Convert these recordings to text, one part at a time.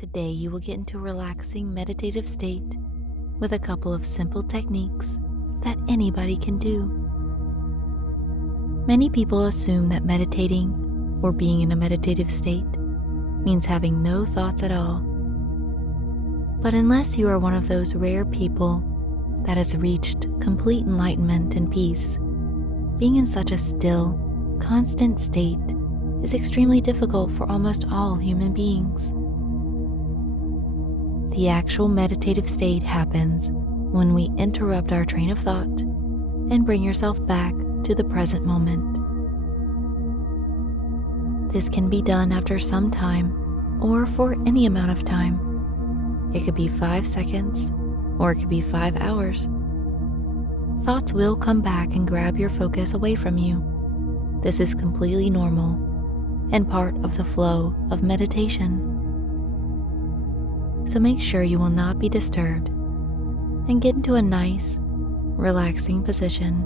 Today you will get into a relaxing meditative state with a couple of simple techniques that anybody can do. Many people assume that meditating or being in a meditative state means having no thoughts at all. But unless you are one of those rare people that has reached complete enlightenment and peace, being in such a still, constant state is extremely difficult for almost all human beings. The actual meditative state happens when we interrupt our train of thought and bring yourself back to the present moment. This can be done after some time or for any amount of time. It could be 5 seconds or it could be 5 hours. Thoughts will come back and grab your focus away from you. This is completely normal and part of the flow of meditation. So make sure you will not be disturbed and get into a nice, relaxing position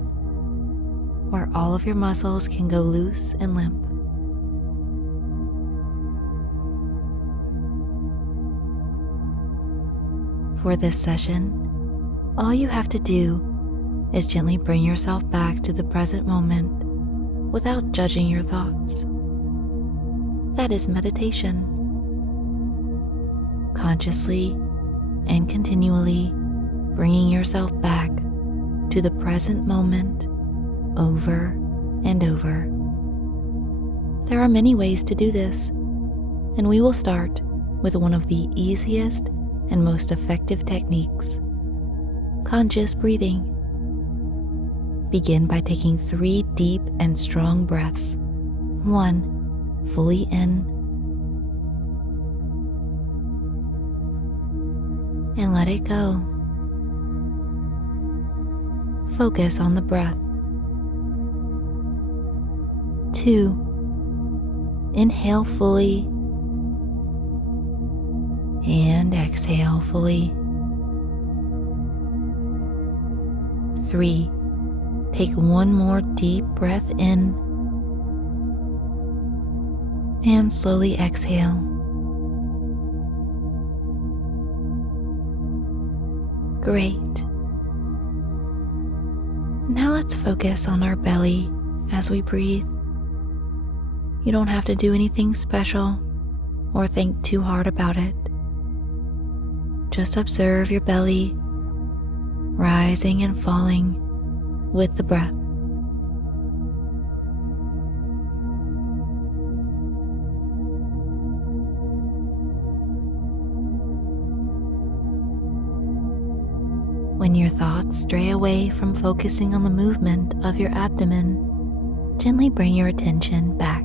where all of your muscles can go loose and limp. For this session, all you have to do is gently bring yourself back to the present moment without judging your thoughts. That is meditation. Consciously and continually bringing yourself back to the present moment over and over. There are many ways to do this, and we will start with one of the easiest and most effective techniques: conscious breathing. Begin by taking 3 deep and strong breaths. 1, fully in, and let it go. Focus on the breath. 2, inhale fully and exhale fully. 3, take 1 more deep breath in and slowly exhale. Great. Now let's focus on our belly as we breathe. You don't have to do anything special or think too hard about it. Just observe your belly rising and falling with the breath. When your thoughts stray away from focusing on the movement of your abdomen, gently bring your attention back.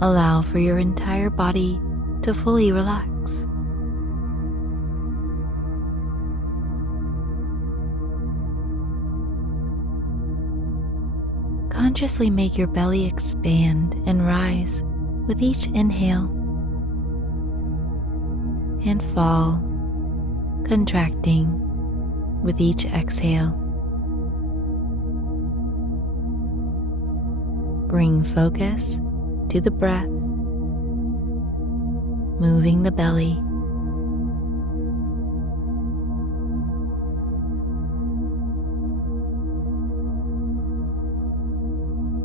Allow for your entire body to fully relax. Consciously make your belly expand and rise with each inhale and fall, contracting with each exhale. Bring focus to the breath, moving the belly.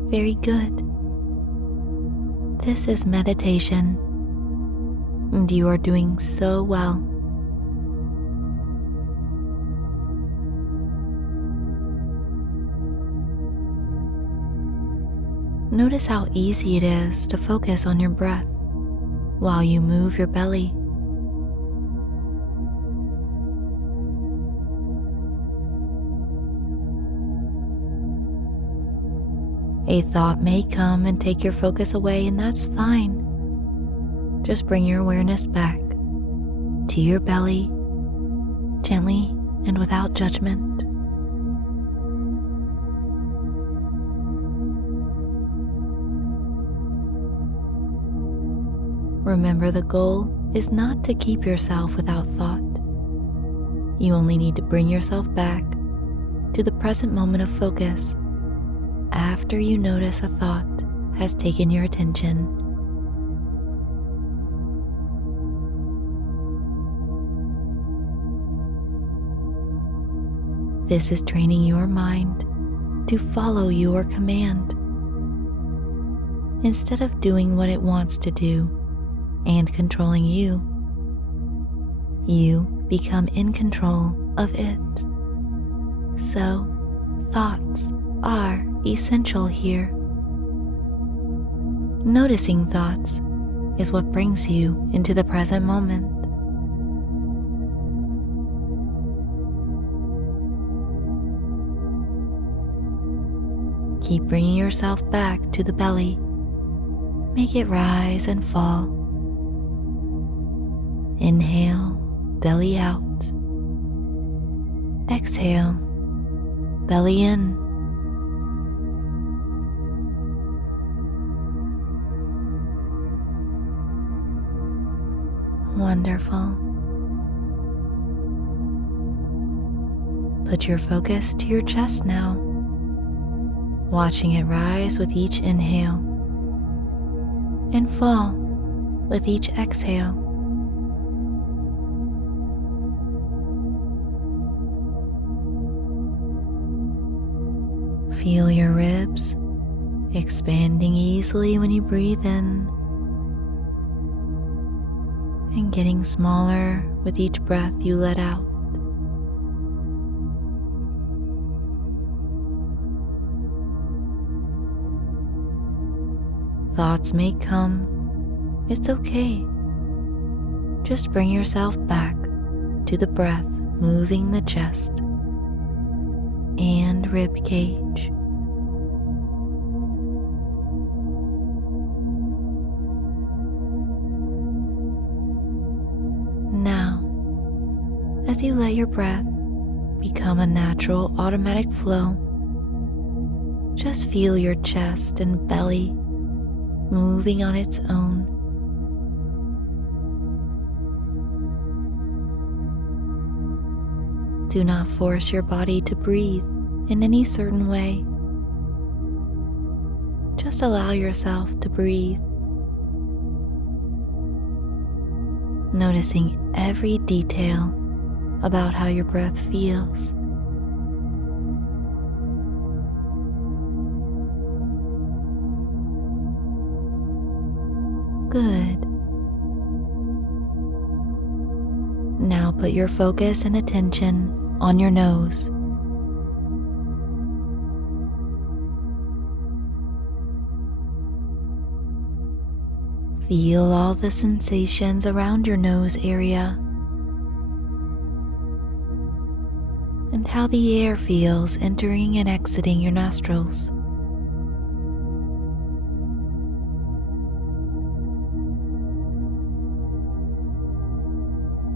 Very good. This is meditation, and you are doing so well. Notice how easy it is to focus on your breath while you move your belly. A thought may come and take your focus away, and that's fine. Just bring your awareness back to your belly, gently and without judgment. Remember, the goal is not to keep yourself without thought. You only need to bring yourself back to the present moment of focus after you notice a thought has taken your attention. This is training your mind to follow your command. Instead of doing what it wants to do and controlling you, you become in control of it. So, thoughts are essential here. Noticing thoughts is what brings you into the present moment. Keep bringing yourself back to the belly. Make it rise and fall. Inhale, belly out. Exhale, belly in. Wonderful. Put your focus to your chest now, watching it rise with each inhale and fall with each exhale. Feel your ribs expanding easily when you breathe in and getting smaller with each breath you let out. Thoughts may come. It's okay. Just bring yourself back to the breath moving the chest and rib cage. Now, as you let your breath become a natural automatic flow, just feel your chest and belly moving on its own. Do not force your body to breathe in any certain way. Just allow yourself to breathe, noticing every detail about how your breath feels. Good. Now put your focus and attention on your nose. Feel all the sensations around your nose area and how the air feels entering and exiting your nostrils.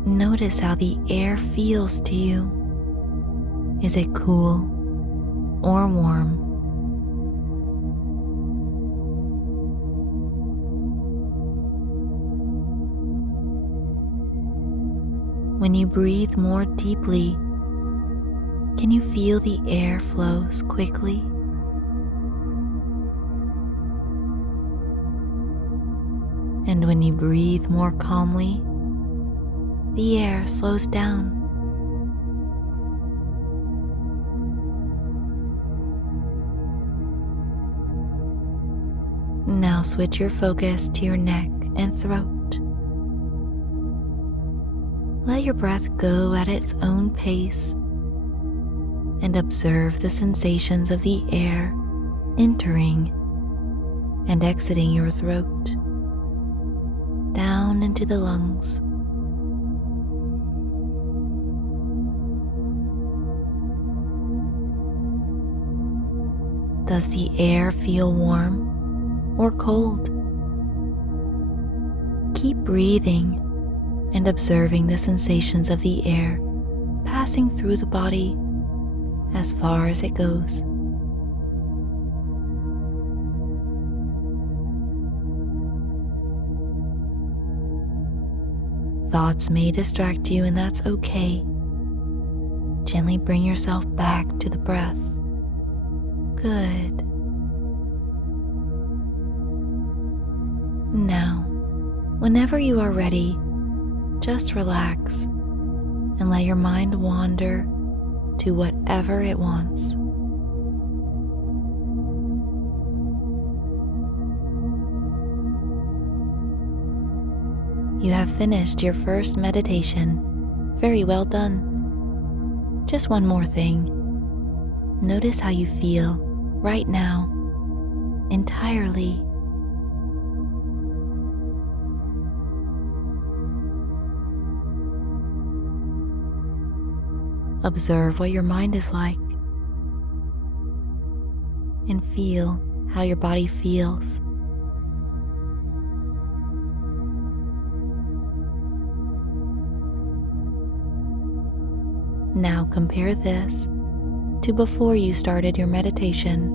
Notice how the air feels to you. Is it cool or warm? When you breathe more deeply, can you feel the air flows quickly? And when you breathe more calmly, the air slows down. Now switch your focus to your neck and throat. Let your breath go at its own pace and observe the sensations of the air entering and exiting your throat, down into the lungs. Does the air feel warm or cold? Keep breathing and observing the sensations of the air passing through the body as far as it goes. Thoughts may distract you, and that's okay. Gently bring yourself back to the breath. Good. Now, whenever you are ready, just relax and let your mind wander to whatever it wants. You have finished your first meditation. Very well done. Just one more thing. Notice how you feel right now, entirely. Observe what your mind is like and feel how your body feels. Now compare this to before you started your meditation.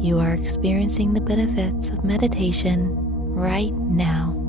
You are experiencing the benefits of meditation right now.